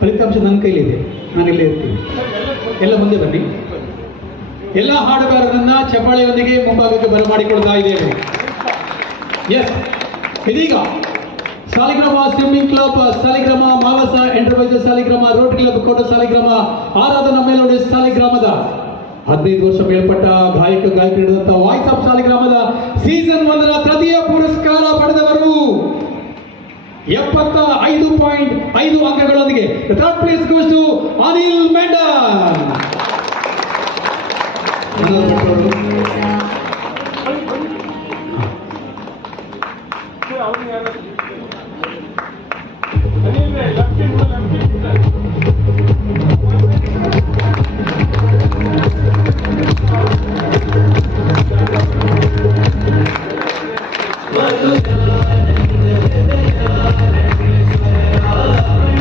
ಫಲಿತಾಂಶ ನನ್ನ ಕೈಲಿದೆ ನಾನು ಇಲ್ಲೇ ಇರ್ತೀನಿ. ಎಲ್ಲ ಮುಂದೆ ಬನ್ನಿ. ಎಲ್ಲ ಹಾಡುಗಾರರನ್ನ ಚಪ್ಪಾಳೆಯೊಂದಿಗೆ ಮುಂಭಾಗಕ್ಕೆ ಬರಮಾಡಿಕೊಳ್ತಾ ಇದ್ದೇವೆ ಎಸ್ ಇದೀಗ Saligrama swimming club, Saligrama ಮಾವಸ enterprises, Saligrama rotary club, Kota Saligrama Aradhana melody ಸಾಲಿಗ್ರಾಮದ ಹದಿನೈದು ವರ್ಷ ಮೇಲ್ಪಟ್ಟ ಗಾಯಕ ಗಾಯಕರಿರುವಂತಹ ವಾಯ್ಸ್ ಆಫ್ ಸಾಲಿಗ್ರಾಮದ ಸೀಸನ್ ಒಂದರ ತೃತೀಯ ಪುರಸ್ಕಾರ ಪಡೆದವರು ಎಪ್ಪತ್ತ ಐದು ಪಾಯಿಂಟ್ ಐದು ಅಂಕಗಳೊಂದಿಗೆ third place goes to Anil Mendon